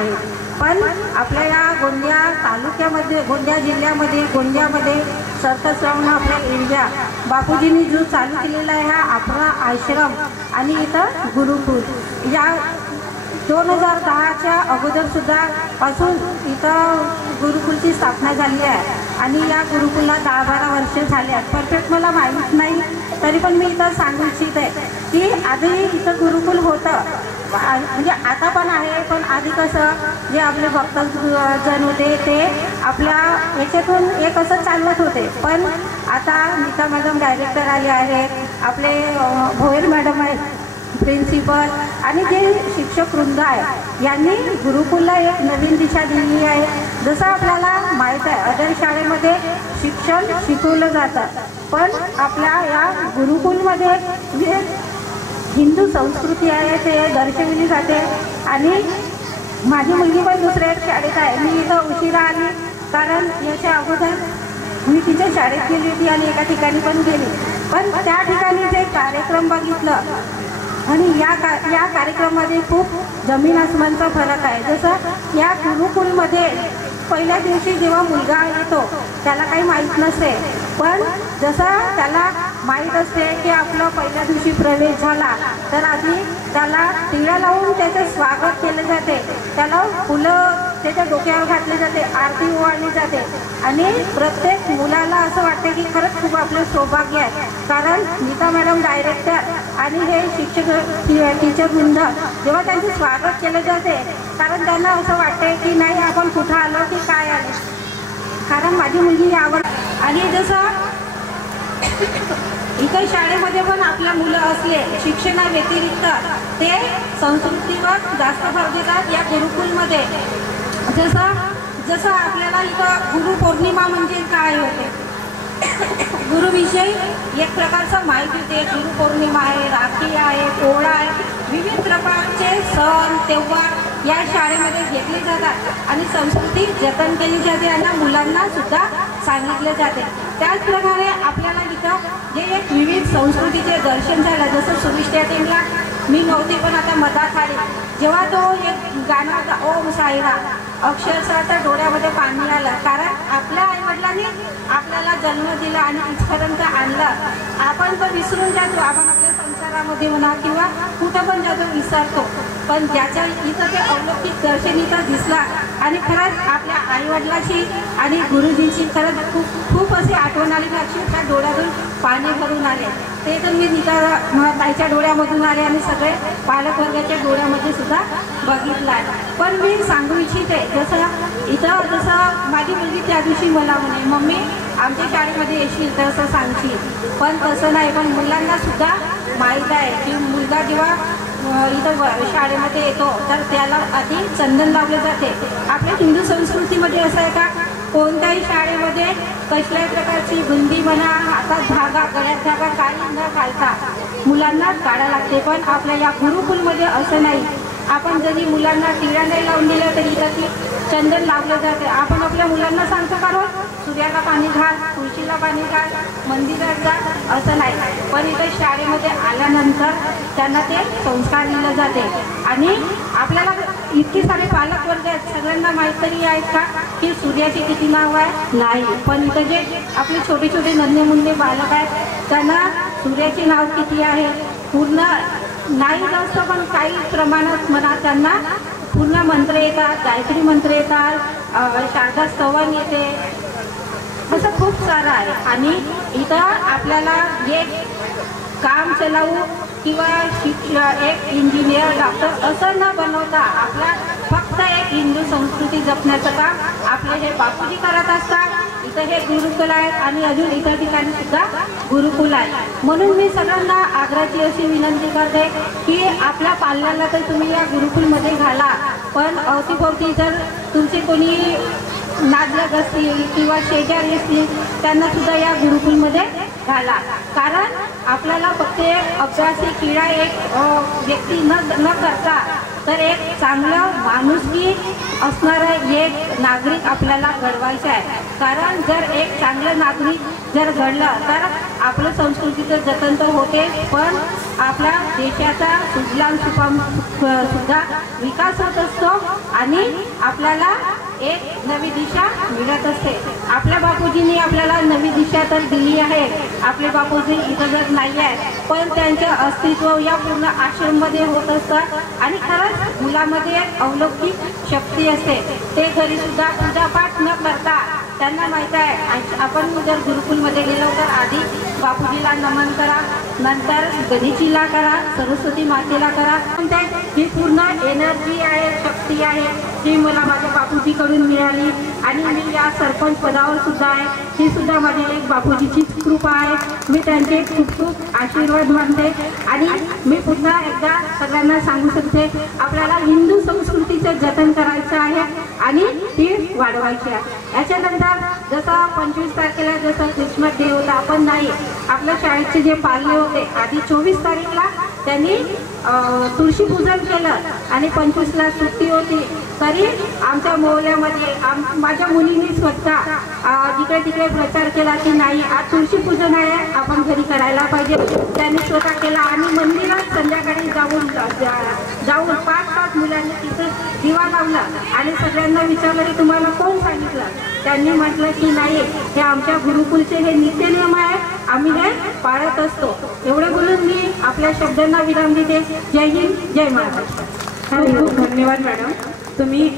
आहेत. पण आपल्या या गोंदिया तालुक्यामध्ये, गोंदिया जिल्ह्यामध्ये, गोंदियामध्ये सरतश्रावण आपल्या एरिया बापूजींनी जो चालू केलेला आहे हा आपला आश्रम आणि इथं गुरुकुल, या 2010च्या अगोदरसुद्धा पासून इथं गुरुकुलची स्थापना झाली आहे आणि या गुरुकुलला 10-12 वर्ष झाले आहेत. परफेक्ट मला माहीत नाही, तरी पण मी इथं सांगू इच्छित आहे की आधी इथं गुरुकुल होतं, म्हणजे आता पण आहे, पण आधी कसं जे आपले भक्तजन होते ते आपल्या याच्यातून एक असं चालवत होते. पण आता नीता मॅडम डायरेक्टर आले आहेत, आपले भोयर मॅडम आहेत प्रिन्सिपल, आणि जे शिक्षक वृंद आहे यांनी गुरुकुलला एक नवीन दिशा दिली आहे. जसं आपल्याला माहीत आहे अदर शाळेमध्ये शिक्षण शिकवलं जातं, पण आपल्या या गुरुकुलमध्ये जे हिंदू संस्कृती आहे ते दर्शविली जाते. आणि माझी मुलगी पण दुसऱ्या शाळेत आहे, मी इथं उशिरा आली कारण याच्या अगोदर मी तिच्या शाळेत गेली होती आणि एका ठिकाणी पण गेली, पण त्या ठिकाणी जे कार्यक्रम बघितलं आणि या कार्यक्रमामध्ये खूप जमीन आसमानचा फरक आहे. जसं या गुरुकुलमध्ये पहिल्या दिवशी जेव्हा मुलगा येतो त्याला काही माहीत नसते, पण जसं त्याला माहीत असते की आपलं पहिल्या दिवशी प्रवेश झाला तर आधी त्याला टिळा लावून त्याचं स्वागत केले जाते, त्याला फुलं त्याच्या डोक्यावर घातले जाते, आरती ओवाळली जाते आणि प्रत्येक मुलाला असं वाटते की खरंच खूप आपलं सौभाग्य आहे. कारण नीता मॅडम डायरेक्टर आणि हे शिक्षक टीचर वृंद जेव्हा त्यांचं स्वागत केलं जाते, कारण त्यांना असं वाटते की नाही आपण कुठं आलो की काय आलो. कारण माझी मुलगी यावर आणि जसं इतर शाळेमध्ये पण आपल्या मुलं असले शिक्षणाव्यतिरिक्त ते संस्कृतीवर जास्त भर देतात. या गुरुकुलमध्ये जसं आपल्याला इथं गुरुपौर्णिमा म्हणजे काय होते, गुरुविषयी एक प्रकारचं माहिती होते. गुरुपौर्णिमा आहे, राखी आहे, पोळा आहे, विविध प्रकारचे सण त्योहार या शाळेमध्ये घेतले जातात आणि संस्कृती जतन केली जाते आणि मुलांना सुद्धा सांगितले जाते. त्याचप्रकारे आपल्याला इथं जे एक विविध संस्कृतीचे दर्शन झालं, जसं सुविष्ट्या टेमला मी नव्हती पण आता मधात आले, जेव्हा तो एक गाणं होता ओम साईरा, अक्षरशः तर डोळ्यामध्ये पाणी आलं. कारण आपल्या आईवडिलांनी आपल्याला जन्म दिला आणि इथपर्यंत आणलं. आपण तर विसरून जातो, आपण आपल्या संसारामध्ये म्हणा किंवा कुठं पण जातो विसरतो, पण ज्याच्या इथं ते अलौकिक दर्शन इथं दिसला आणि खरंच आपल्या आईवडिलाची आणि गुरुजींची खरंच खूप अशी आठवण आली. अक्षरशः डोळ्यातून पाणी भरून आले. ते तर मी नीता ताईच्या डोळ्यामधून आले आणि सगळे पालकवर्गाच्या डोळ्यामध्ये सुद्धा बघितलं आहे. पण मी सांगू इच्छिते जसं माझी मुलगी त्या दिवशी मला म्हणे मम्मी आमच्या शाळेमध्ये येशील तर असं सांगशील, पण तसं नाही. पण मुलांना सुद्धा माहीत आहे की मुलगा जेव्हा इथं शाळेमध्ये येतो तर त्याला आधी चंदन लावले जाते. आपल्या हिंदू संस्कृतीमध्ये असं आहे का कोणत्याही शाळेमध्ये कसल्याही प्रकारची बुंदी म्हणा, हातात धागा, गळ्यात धागा काही न घालता मुलांना काढा लागते. पण आपल्या या गुरुकुलमध्ये असं नाही. आपण जरी मुलांना टिळा नाही लावून दिलं तरी ती चंदन लावलं जाते. आपण आपल्या मुलांना सांगतो का रोज सूर्याला पाणी घाल, तुळशीला पाणी घाल, मंदिरात जा, असं नाही. पण इथं शाळेमध्ये आल्यानंतर त्यांना ते संस्कार दिले जाते. आणि आपल्याला इतकी सारे पालकवर्ग आहेत, सगळ्यांना माहीत तरी आहेत का की सूर्याचे किती नाव आहे? नाही. पण इथं जे आपले छोटे छोटे नन्हे मुन्ने बालक आहेत त्यांना सूर्याचे नाव किती आहे पूर्ण नाही जास्त, पण काही प्रमाणात म्हणा त्यांना पूर्ण मंत्र येतात, गायत्री मंत्र येतात, शारदा स्तवन येते, असं खूप सारं आहे. आणि इथं आपल्याला एक काम चलावू किंवा एक इंजिनियर डॉक्टर असं न बनवता आपला फक्त एक हिंदू संस्कृती जपण्याचं काम आपले हे बापूजी करत असतात. इथं हे गुरुकुल आहेत आणि अजून इतर ठिकाणी सुद्धा गुरुकुल आहे. म्हणून मी सगळ्यांना आग्रहाची अशी विनंती करते की आपल्या पाल्याला तर तुम्ही या गुरुकुलमध्ये घाला, पण अवतीभोवती जर तुमचे कोणी नातलग असतील किंवा शेजारी असतील त्यांना सुद्धा या गुरुकुलमध्ये घाला. कारण आपल्याला फक्त एक अभ्यासी किडा एक व्यक्ती न करता तर एक चांगलं माणुसकी असणारा एक नागरिक आपल्याला घडवायचं आहे. कारण जर एक चांगलं नागरिक जर घडलं तर आपलं संस्कृतीचं जतन तर होते, पण आपल्या देशाचा सुजलाम सुफलाम सुद्धा विकास होत असतो आणि आपल्याला एक नवी दिशा मिळत असते. आपल्या बापूजींनी आपल्याला नवी दिशा तर दिली आहे. आपले बापूजी इथं जर नाही आहे, पण त्यांचे अस्तित्व या पूर्ण आश्रममध्ये होत असतात आणि खरंच मुलामध्ये एक अलौकिक शक्ती असते. ते घरी सुद्धा पूजापाठ न करता त्यांना माहीत आहे, आपण जर गुरुकुलमध्ये गेलो तर आधी बापूजीला नमन करा, नंतर गणेशजीला करा, सरस्वती मातेला करा. पण ही पूर्ण एनर्जी आहे, शक्ती आहे, ही मला माझ्या बापूजीकडून मिळाली आणि मी या सरपंच पदावर सुद्धा आहे. ही सुद्धा माझी एक बापूजीची कृपा आहे. मी त्यांचे खूप खूप आशीर्वाद मानते आणि मी पुन्हा एकदा सगळ्यांना सांगू शकते, आपल्याला हिंदू संस्कृतीचं जतन करायचं आहे आणि ती वाढवायची आहे. याच्यानंतर जसं 25 तारखेला जसं क्रिसमस डे होता, आपण नाही आपल्या शाळेचे जे पाल्य होते आधी 24 तारीखला त्यांनी तुळशी पूजन केलं आणि 25ला सुट्टी होती, तरी आमच्या मोहल्ल्यामध्ये माझ्या मुलींनी स्वतः जिकडे तिकडे प्रचार केला की नाही आज तुळशी पूजन आहे, आपण घरी करायला पाहिजे. त्यांनी स्वतः केला आणि मंदिरात संध्याकाळी जाऊन 5-5 मुलांनी तिथं दिवा लावला आणि सगळ्यांना विचारलं की तुम्हाला कोण सांगितलं. त्यांनी म्हटलं की नाही, हे आमच्या गुरुकुलचे हे नित्यनियम आहे, आम्ही हे पाळत असतो. एवढे बोलून मी आपल्या शब्दांना विराम देते. जय हिंद, जय महाराष्ट्र. खूप धन्यवाद मॅडम. तुम्ही